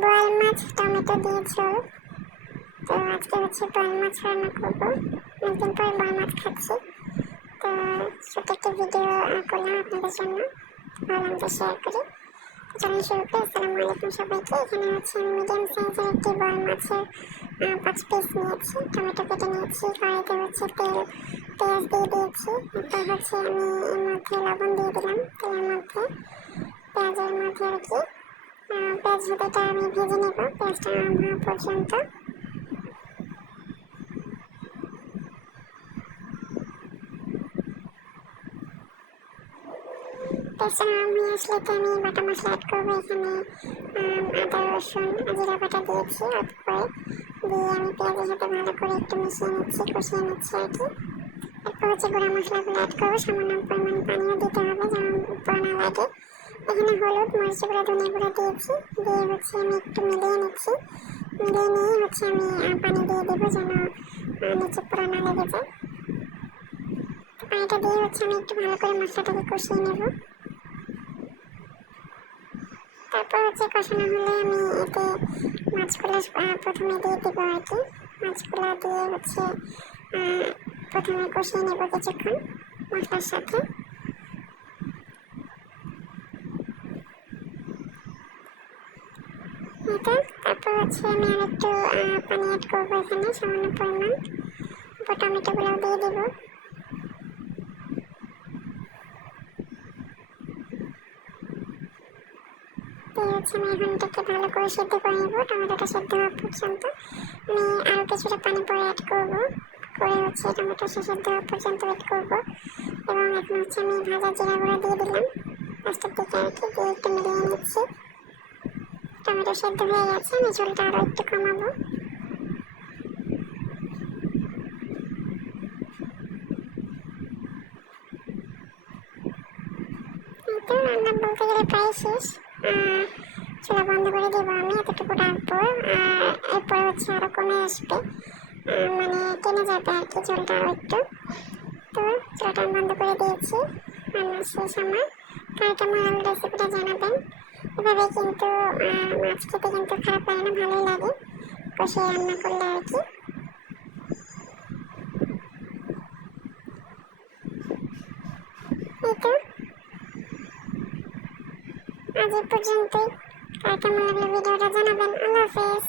বোয়াল মাছ, টমেটো দিয়ে ঝোল। তো আজকে হচ্ছে বোয়াল মাছ রান্না করব। অনেকদিন পরে বোয়াল মাছ খাচ্ছি। তো ছোট একটা ভিডিও করলাম আপনাদের জন্য। ভাবলাম যে শেয়ার করি। চলুন শুরু করি আসসালামু আলাইকুম সবাইকে। এখানে হচ্ছে মিডিয়াম সাইজের একটি বোয়াল মাছের পাঁচ পিস নিয়েছি। টমেটো কেটে নিয়েছি, কড়াইতে হচ্ছে তেল, পেঁয়াজ দিয়ে দিয়েছি। এরপর হচ্ছে আমি এর মধ্যে লবণ দিয়ে দিলাম তেলের মধ্যে। পেঁয়াজের মধ্যে আর কি পেঁয়াজ ভাজাটা আমি ভেজে নেব পেঁয়াজটা হওয়া পর্যন্ত পেঁয়াজটা নরম হয়ে আসলে তো আমি বাটা মশলা অ্যাড করব এখানে আদা রসুন জিরা বাটা দিয়েছি অল্প করে দিয়ে আমি পেঁয়াজের সাথে ভালো করে একটু মিশিয়ে নিচ্ছি কষিয়ে নিচ্ছি আর কি এরপর হচ্ছে গুঁড়া মশলাগুলো অ্যাড করব সামান্য পরিমাণ পানিও দিতে হবে যেন উপর না লাগে এখানে হলুদ মরিচ গুঁড়া, ধনিয়া গুঁড়া দিয়েছি। দিয়ে হচ্ছে আমি একটু মিলিয়ে নিচ্ছি। মিলিয়ে নিয়ে হচ্ছে আমি পানি দিয়ে দেবো যেন নিচে পুরো না লেগে যায়। পানিটা দিয়ে হচ্ছে আমি একটু ভালো করে মশলাটাকে কষিয়ে নেব। তারপর হচ্ছে কষানো হলে আমি এতে মাছগুলো প্রথমে দিয়ে দেবো আর কি। মাছগুলো দিয়ে হচ্ছে প্রথমে কষিয়ে নেব কিছুক্ষণ মশলার সাথে। এটা তারপর হচ্ছে আমি আর একটু পানি অ্যাড করব এখানে, সামান্য পরিমাণ। তারপর টমেটোগুলোও দিয়ে দেবো। হচ্ছে আমি এখন এটাকে ভালো করে সেদ্ধ করে নেব। টমেটোটা সেদ্ধ হওয়া পর্যন্ত। আমি আরও কিছুটা পানি পরে অ্যাড করব। করে হচ্ছে টমেটো সেদ্ধ হওয়া পর্যন্ত ওয়েট করব। এবং এখন হচ্ছে আমি ভাজা জিরা গুঁড়া দিয়ে দিলাম। লাস্টের দিকে আর কি, দিয়ে একটু মিলিয়ে নিচ্ছি টমেটো সেদ্ধ হয়ে গেছে, আমি ঝোলটা আরও একটু কমাবো। তো, রান্না বলতে গেলে প্রায় শেষ। চুলা বন্ধ করে দেবো আমি, এতটুকু রাখব। এরপর হচ্ছে আরও কমে আসবে। মানে টেনে যাবে আর কি ঝোলটা আরও একটু। তো, চুলাটা বন্ধ করে দিয়েছি, রান্না শেষ আমার। কার কেমন লাগল রেসিপিটা এভাবে কিন্তু মাছ খেতে কিন্তু খারাপ লাগে না, ভালোই লাগে। কষিয়ে রান্না করলে আর কি। আজ এ পর্যন্তই। কার কেমন ভিডিওটা জানাবেন। আল্লাহ হাফেজ।